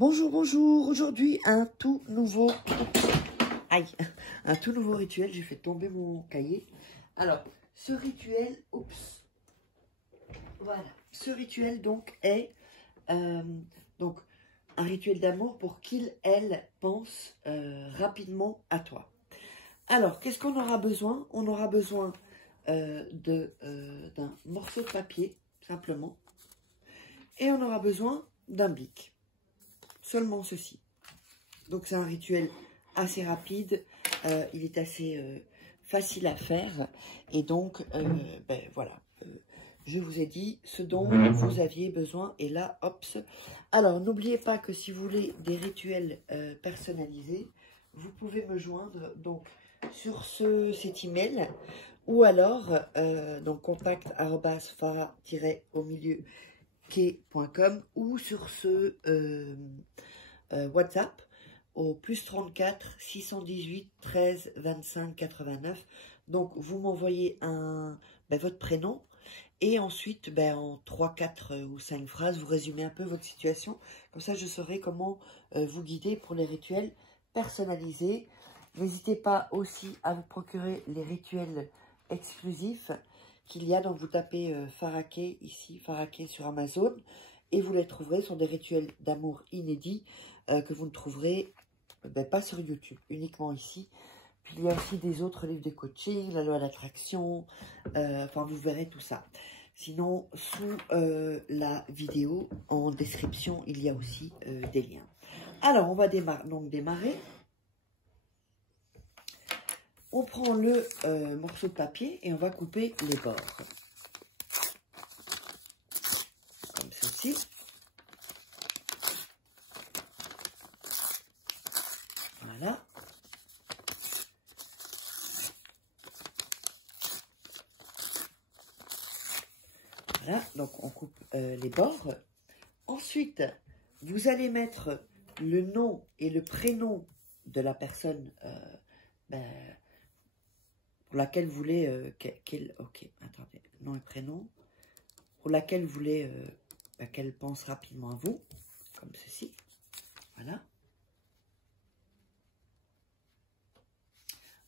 Bonjour, bonjour. Aujourd'hui, un tout nouveau... Aïe, un tout nouveau rituel. J'ai fait tomber mon cahier. Alors, ce rituel... Oups. Voilà. Ce rituel, donc, est... donc, un rituel d'amour pour qu'il, elle, pense rapidement à toi. Alors, qu'est-ce qu'on aura besoin? On aura besoin d'un morceau de papier, simplement. Et on aura besoin d'un bic. Seulement ceci. Donc, c'est un rituel assez rapide. Il est assez facile à faire. Et donc, ben, voilà. Je vous ai dit ce dont vous aviez besoin. Et là, hop. Alors, n'oubliez pas que si vous voulez des rituels personnalisés, vous pouvez me joindre donc sur cet email ou alors donc contact@farah-au-milieu-quai.com ou sur ce WhatsApp au +34 618 13 25 89. Donc, vous m'envoyez votre prénom et ensuite, en 3, 4 ou 5 phrases, vous résumez un peu votre situation. Comme ça, je saurai comment vous guider pour les rituels personnalisés. N'hésitez pas aussi à vous procurer les rituels exclusifs qu'il y a. Donc, vous tapez Farah Kay ici, Farah Kay sur Amazon, et vous les trouverez. Ce sont des rituels d'amour inédits que vous ne trouverez pas sur YouTube, uniquement ici. Puis il y a aussi des autres livres de coaching, la loi d'attraction, enfin vous verrez tout ça. Sinon, sous la vidéo, en description, il y a aussi des liens. Alors, on va démarrer. On prend le morceau de papier et on va couper les bords. Comme ceci. Voilà. Voilà, donc on coupe les bords. Ensuite, vous allez mettre le nom et le prénom de la personne pour laquelle vous voulez ok, attendez, nom et prénom, pour laquelle vous voulez qu'elle pense rapidement à vous, comme ceci. Voilà.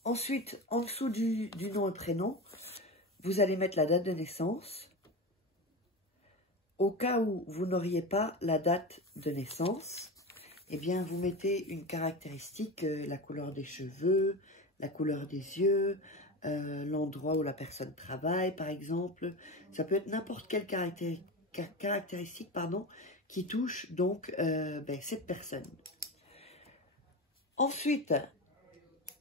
Ensuite, en dessous du nom et prénom, vous allez mettre la date de naissance. Au cas où vous n'auriez pas la date de naissance, eh bien, vous mettez une caractéristique, la couleur des cheveux, la couleur des yeux, l'endroit où la personne travaille, par exemple. Ça peut être n'importe quelle caractéristique qui touche donc cette personne. Ensuite,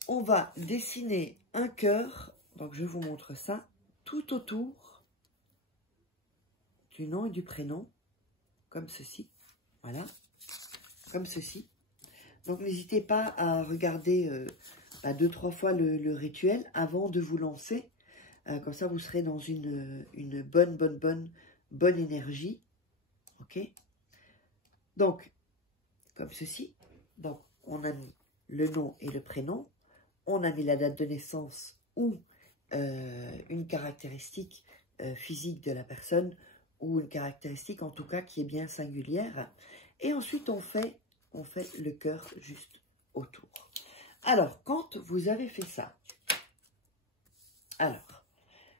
on va dessiner un cœur, donc je vous montre ça, tout autour du nom et du prénom, comme ceci, voilà, comme ceci. Donc n'hésitez pas à regarder 2-3 fois le rituel avant de vous lancer, comme ça vous serez dans une bonne énergie, ok. Donc, comme ceci, donc on a mis le nom et le prénom, on a mis la date de naissance ou une caractéristique physique de la personne, ou une caractéristique en tout cas qui est bien singulière. Et ensuite on fait le cœur juste autour. Alors, quand vous avez fait ça, alors,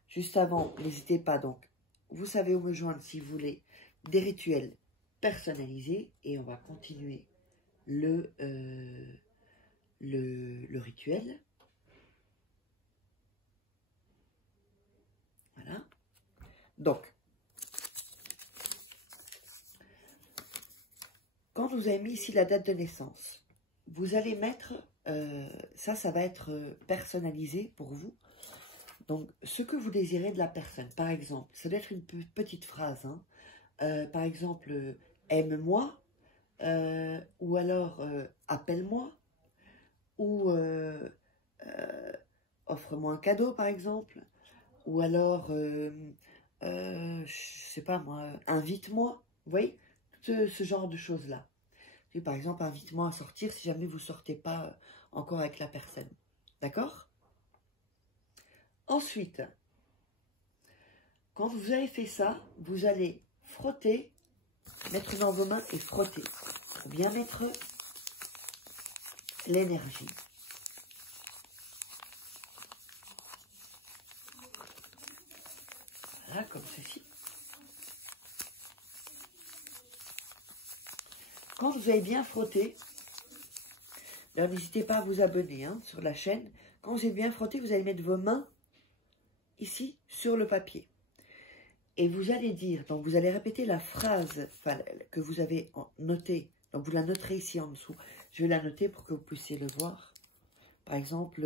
juste avant, n'hésitez pas donc, vous savez où me joindre si vous voulez des rituels personnalisés. Et on va continuer le rituel. Voilà. Donc, quand vous avez mis ici la date de naissance, vous allez mettre, ça va être personnalisé pour vous. Donc, ce que vous désirez de la personne. Par exemple, ça doit être une petite phrase. Hein. Par exemple, aime-moi, ou alors appelle-moi, ou offre-moi un cadeau, par exemple, ou alors, je sais pas moi, invite-moi. Vous voyez, ce genre de choses-là. Par exemple, invite-moi à sortir si jamais vous ne sortez pas encore avec la personne. D'accord? Ensuite, quand vous avez fait ça, vous allez frotter, mettre dans vos mains et frotter. pour bien mettre l'énergie. Voilà, comme ceci. Quand vous avez bien frotté, alors n'hésitez pas à vous abonner hein, sur la chaîne. Quand vous avez bien frotté, vous allez mettre vos mains ici sur le papier. Et vous allez dire, donc vous allez répéter la phrase que vous avez notée. Donc vous la noterez ici en dessous. Je vais la noter pour que vous puissiez le voir. Par exemple,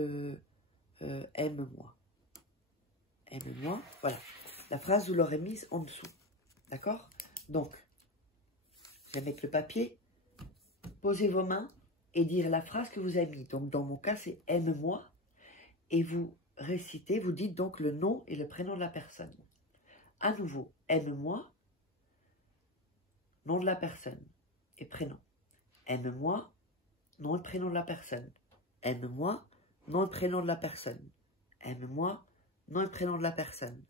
aime-moi. Aime-moi. Voilà. La phrase, vous l'aurez mise en dessous. D'accord? Donc, je vais mettre le papier. Posez vos mains et dire la phrase que vous avez mis. Donc, dans mon cas, c'est aime-moi. Et vous récitez, vous dites donc le nom et le prénom de la personne. À nouveau, aime-moi, nom de la personne et prénom. Aime-moi, nom et prénom de la personne. Aime-moi, nom et prénom de la personne. Aime-moi, nom et prénom de la personne.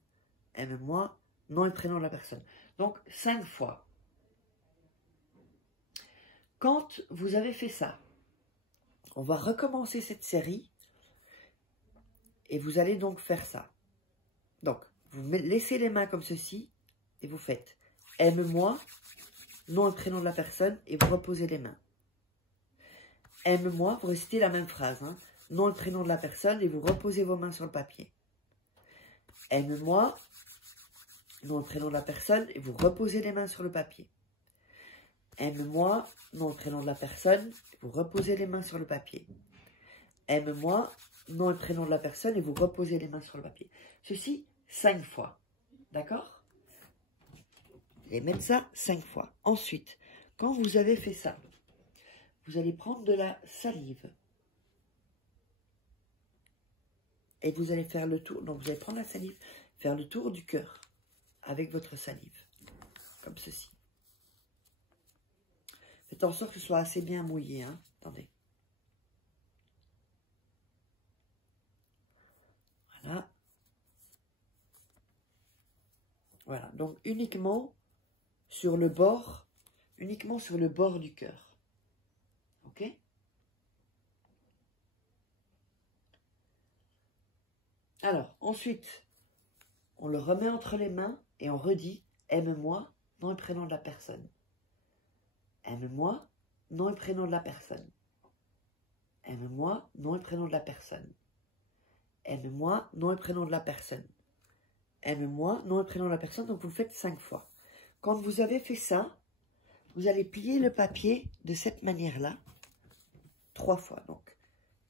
Aime-moi, nom et prénom de la personne. Donc, 5 fois. Quand vous avez fait ça, on va recommencer cette série et vous allez donc faire ça. Donc, vous laissez les mains comme ceci et vous faites aime-moi, nom et prénom de la personne et vous reposez les mains. Aime-moi, vous récitez la même phrase, hein, nom et prénom de la personne et vous reposez vos mains sur le papier. Aime-moi, nom et prénom de la personne et vous reposez les mains sur le papier. Aime-moi, nom et prénom de la personne, et vous reposez les mains sur le papier. Aime-moi, nom et prénom de la personne et vous reposez les mains sur le papier. Ceci 5 fois. D'accord? Et même ça 5 fois. Ensuite, quand vous avez fait ça, vous allez prendre de la salive. Et vous allez faire le tour. Donc vous allez prendre la salive, faire le tour du cœur avec votre salive. Comme ceci. Faites en sorte que ce soit assez bien mouillé. Hein. Attendez. Voilà. Voilà. Donc uniquement sur le bord du cœur. Ok? Alors, ensuite, on le remet entre les mains et on redit « Aime-moi, nom et prénom de la personne. Aime-moi, nom et prénom de la personne. Aime-moi, nom et prénom de la personne. Aime-moi, nom et prénom de la personne. Aime-moi, nom et prénom de la personne. » Donc, vous le faites 5 fois. Quand vous avez fait ça, vous allez plier le papier de cette manière-là, 3 fois. Donc,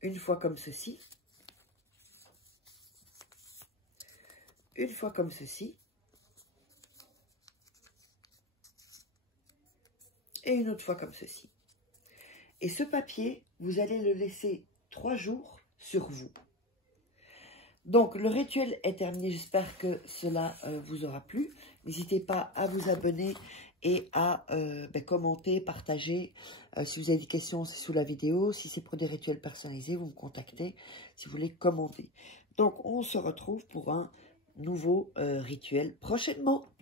une fois comme ceci. Une fois comme ceci. Et une autre fois comme ceci. Et ce papier, vous allez le laisser 3 jours sur vous. Donc, le rituel est terminé. J'espère que cela vous aura plu. N'hésitez pas à vous abonner et à commenter, partager. Si vous avez des questions, c'est sous la vidéo. Si c'est pour des rituels personnalisés, vous me contactez si vous voulez commenter. Donc, on se retrouve pour un nouveau rituel prochainement.